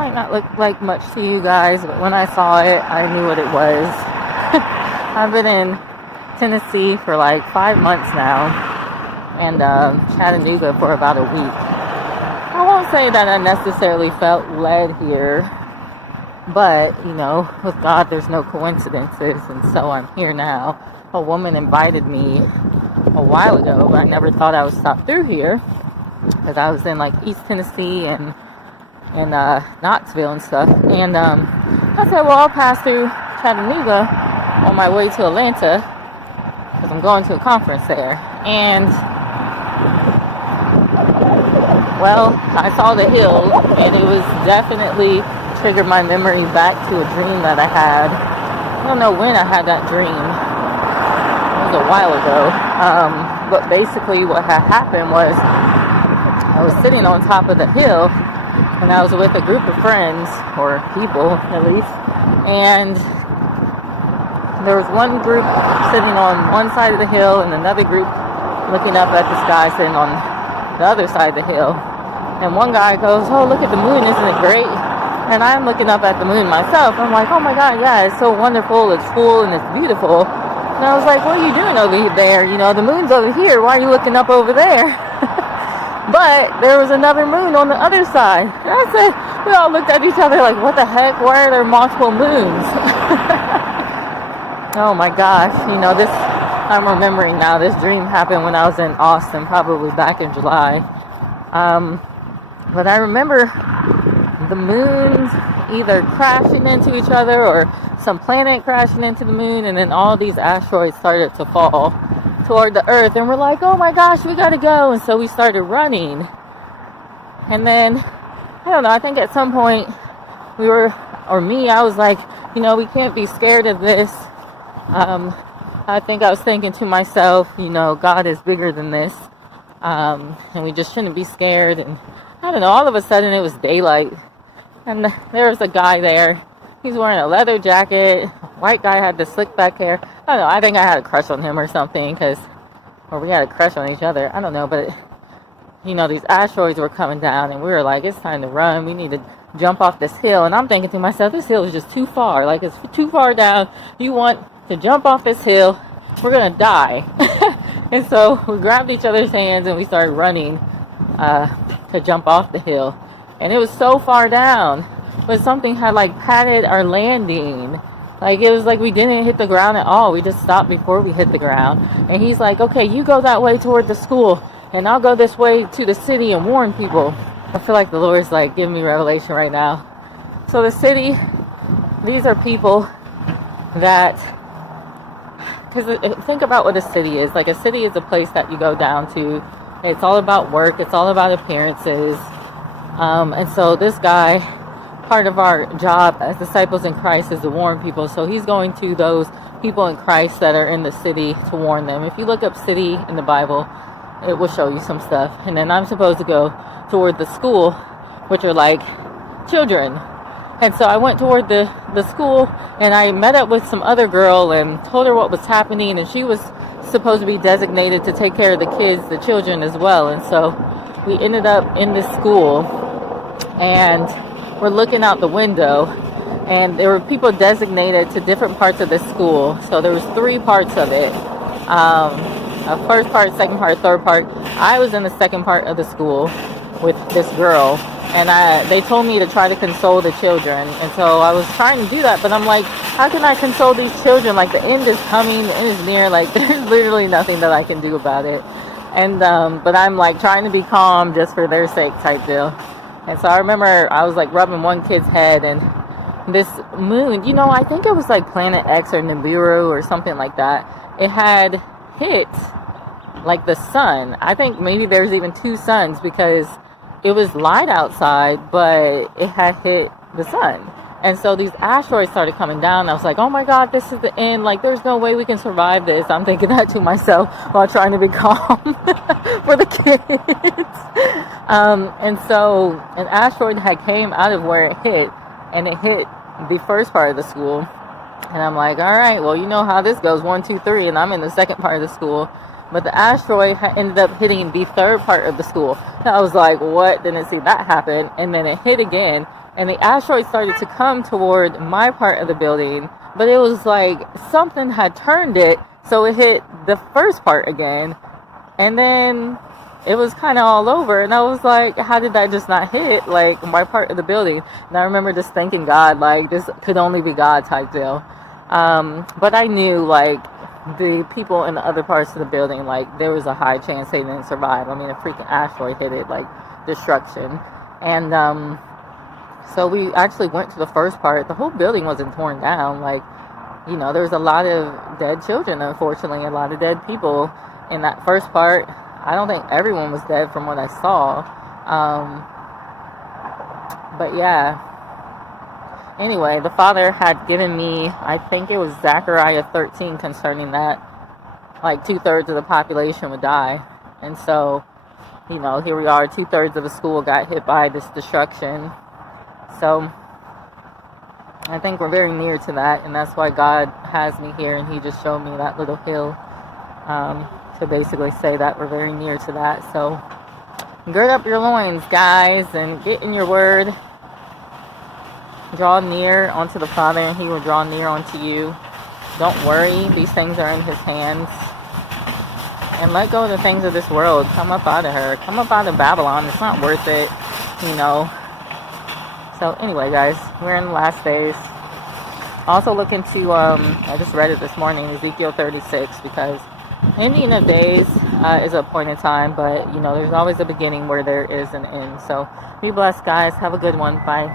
might not look like much to you guys, but when I saw it, I knew what it was. I've been in Tennessee for like 5 months now, and Chattanooga for about a week. I won't say that I necessarily felt led here, but, you know, with God, there's no coincidences, and so I'm here now. A woman invited me a while ago, but I never thought I would stop through here, because I was in, like, East Tennessee and Knoxville and stuff, and I said, well, I'll pass through Chattanooga on my way to Atlanta, because I'm going to a conference there, and, well, I saw the hill, and it was definitely triggered my memory back to a dream that I had. I don't know when I had that dream. It was a while ago. But basically what had happened was I was sitting on top of the hill, and I was with a group of friends, or people at least, and there was one group sitting on one side of the hill and another group looking up at the sky sitting on the other side of the hill. And one guy goes, oh, look at the moon, isn't it great? And I'm looking up at the moon myself. I'm like, oh my God, yeah, it's so wonderful, it's full, and it's beautiful. And I was like, what are you doing over there? You know, the moon's over here, why are you looking up over there? But there was another moon on the other side. And I said, we all looked at each other like, what the heck, why are there multiple moons? Oh my gosh, you know, this, I'm remembering now, this dream happened when I was in Austin, probably back in July. But I remember the moons either crashing into each other or some planet crashing into the moon, and then all these asteroids started to fall toward the earth, and we're like, oh my gosh, we gotta go. And so we started running, and then I don't know, I think at some point I was like, you know, we can't be scared of this. I think I was thinking to myself, you know, God is bigger than this, and we just shouldn't be scared. And I don't know, all of a sudden it was daylight, and there was a guy there. He's wearing a leather jacket. White guy had the slick back hair. I don't know, I think I had a crush on him or something, or we had a crush on each other. I don't know, but, you know, these asteroids were coming down, and we were like, it's time to run. We need to jump off this hill. And I'm thinking to myself, this hill is just too far. Like, it's too far down. You want to jump off this hill, we're going to die. And so we grabbed each other's hands, and we started running to jump off the hill. And it was so far down, but something had like padded our landing. Like, it was like we didn't hit the ground at all. We just stopped before we hit the ground. And he's like, okay, you go that way toward the school, and I'll go this way to the city and warn people. I feel like the Lord's like giving me revelation right now. So the city, these are people that, because think about what a city is. Like, a city is a place that you go down to. It's all about work. It's all about appearances. And so this guy, part of our job as disciples in Christ is to warn people. So he's going to those people in Christ that are in the city to warn them. If you look up city in the Bible, it will show you some stuff. And then I'm supposed to go toward the school, which are like children. And so I went toward the school, and I met up with some other girl and told her what was happening. And she was supposed to be designated to take care of the kids, the children as well. And so we ended up in this school, and we're looking out the window, and there were people designated to different parts of the school. So there was 3 parts of it. A first part, second part, third part. I was in the second part of the school with this girl, and they told me to try to console the children. And so I was trying to do that, but I'm like, how can I console these children? Like, the end is coming, the end is near. Like, there's literally nothing that I can do about it. And but I'm like trying to be calm just for their sake type deal. And so I remember I was like rubbing one kid's head, and this moon, you know, I think it was like Planet X or Nibiru or something like that. It had hit like the sun. I think maybe there's even 2 suns, because it was light outside, but it had hit the sun. And so these asteroids started coming down. I was like, oh my God, this is the end. Like, there's no way we can survive this. I'm thinking that to myself while trying to be calm for the kids. And so an asteroid had came out of where it hit, and it hit the first part of the school. And I'm like, all right, well, you know how this goes, 1, 2, 3, and I'm in the second part of the school. but the asteroid ended up hitting the third part of the school. And I was like, what? Didn't see that happen. And then it hit again, and the asteroid started to come toward my part of the building, but it was like something had turned it, so it hit the first part again, and then it was kind of all over. And I was like, how did that just not hit like my part of the building? And I remember just thanking God, like, this could only be God type deal. But I knew, like, the people in the other parts of the building, like, there was a high chance they didn't survive. I mean, a freaking asteroid hit it, like, destruction. And so we actually went to the first part. The whole building wasn't torn down. Like, you know, there was a lot of dead children, unfortunately, a lot of dead people in that first part. I don't think everyone was dead from what I saw. But yeah. Anyway, the Father had given me, I think it was Zechariah 13 concerning that, like 2/3 of the population would die. And so, you know, here we are, 2/3 of the school got hit by this destruction. So I think we're very near to that, and that's why God has me here, and he just showed me that little hill to basically say that we're very near to that. So gird up your loins, guys, and get in your word. Draw near unto the Father, and he will draw near unto you. Don't worry, these things are in his hands. And let go of the things of this world. Come up out of her. Come up out of Babylon. It's not worth it, you know. So anyway, guys, we're in the last days. Also look into, I just read it this morning, Ezekiel 36, because ending of days is a point in time, but, you know, there's always a beginning where there is an end. So be blessed, guys. Have a good one. Bye.